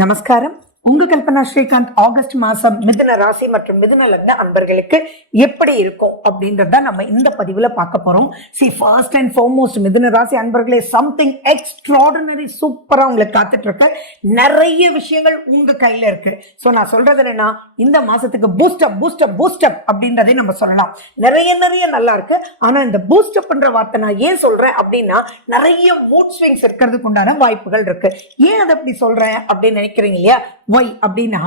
நமஸ்காரம். உங்க கல்பனா ஸ்ரீகாந்த். ஆகஸ்ட் மாசம் மிதுன ராசி மற்றும் மிதுன லக்ன அன்பர்களுக்கு எப்படி இருக்கும் அப்படின்றத நம்ம இந்த பதிவுல பார்க்க போறோம். ஃபர்ஸ்ட் அண்ட் ஃபார்மோஸ்ட் மிதுன ராசி அன்பர்களே, சம்திங் எக்ஸ்ட்ராடினரி சூப்பரா உங்களுக்கு காத்துட்டு இருக்கு. நிறைய விஷயங்கள் உங்க கையில இருக்கு. சோ நான் சொல்றது என்னன்னா, இந்த மாசத்துக்கு பூஸ்டப் அப்படின்றதை நம்ம சொல்லலாம். நிறைய நல்லா இருக்கு. ஆனா இந்த பூஸ்டப் பண்ற வார்த்தை நான் ஏன் சொல்றேன் அப்படின்னா, நிறைய மூட் ஸ்விங்ஸ் இருக்கிறதுக்கு உண்டான வாய்ப்புகள் இருக்கு. ஏன் அதை அப்படி சொல்றேன் அப்படின்னு நினைக்கிறீங்க இல்லையா? வை அப்படின்னா,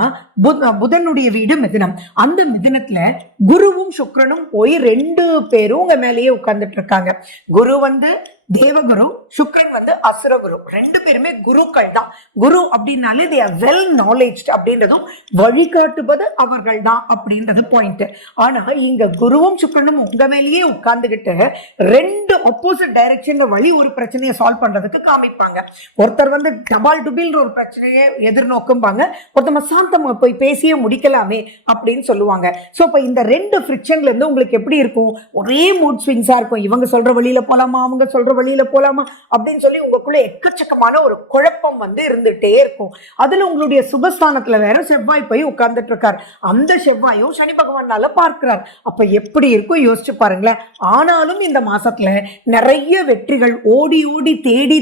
புதனுடைய வீடு மிதுனம். அந்த மிதுனத்துல குருவும் சுக்கிரனும் போய் 2 பேரும் உங்க மேலேயே உட்கார்ந்துட்டு இருக்காங்க. குரு வந்து தேவகுரு, சுக்கிரன் அசுரகுரு. 2 பேருமே குருக்கள் தான். குரு அப்படின்னாலே they are well knowledge அப்படின்றதும் வழிகாட்டுவது அவர்கள் தான் அப்படின்றது பாயிண்ட். ஆனா இங்க குருவும் சுக்கிரனும் உங்க மேலேயே உட்கார்ந்துகிட்டு 2 ஆப்போசிட் டைரக்ஷன்ல வழி ஒரு பிரச்சனையை சால்வ் பண்றதுக்கு காமிப்பாங்க. ஒருத்தர் டபால் டுபில் ஒரு பிரச்சனையை எதிர்நோக்கும்பாங்க, ஒருத்தர் சாந்தமா போய் பேசியே முடிக்கலாமே அப்படின்னு சொல்லுவாங்க. சோ இப்ப இந்த 2 ஃபிரிக்ஷன்ல இருந்து உங்களுக்கு எப்படி இருக்கும்? ஒரே மூட் ஸ்விங்ஸா இருக்கும். இவங்க சொல்ற வழியில போலாமா, அவங்க சொல்ற வழியில போலாமா அப்படின்னு சொல்லி உங்களுக்குள்ள எக்கச்சக்கமான ஒரு குழப்பம் இருந்துட்டே இருக்கும். அதுல உங்களுடைய சுபஸ்தானத்துல வேற செவ்வாய் போய் உட்கார்ந்துட்டு இருக்கார். அந்த செவ்வாயும் சனி பகவானால பார்க்கிறார். அப்ப எப்படி இருக்கும் யோசிச்சு பாருங்களேன். ஆனாலும் இந்த மாசத்துல நிறைய வெற்றிகள் ஓடி தேடி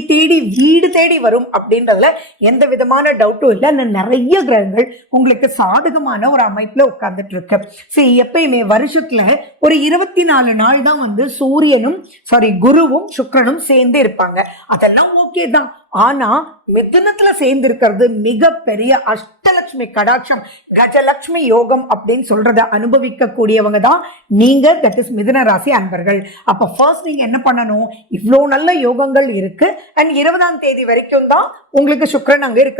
வீடு தேடி வரும் அப்படின்றதுல எந்த விதமான டவுட்டும் இல்லை. நிறைய கிரகங்கள் உங்களுக்கு சாதகமான ஒரு அமைப்புல உட்கார்ந்துட்டு இருக்கு. சரி, எப்பயுமே வருஷத்துல ஒரு 24 நாள் தான் சூரியனும் குருவும் சுக்கிரனும் சேர்ந்து இருப்பாங்க. அதெல்லாம் ஓகே தான். ஆனா மிதுனத்துல சேர்ந்து இருக்கிறது மிகப்பெரிய அஷ்டலட்சுமி கடாட்சம், கஜலட்சுமி யோகம் அப்படின்னு சொல்றத அனுபவிக்க கூடியவங்க தான் நீங்க. தட் இஸ் மிதுன ராசி அன்பர்கள். அப்ப ஃபர்ஸ்ட் நீங்க என்ன பண்ணணும்? இவ்வளவு நல்ல யோகங்கள் இருக்கு. அண்ட் 20ஆம் தேதி வரைக்கும் தான் உங்களுக்கு சுக்கிரன் அங்க இருக்கு.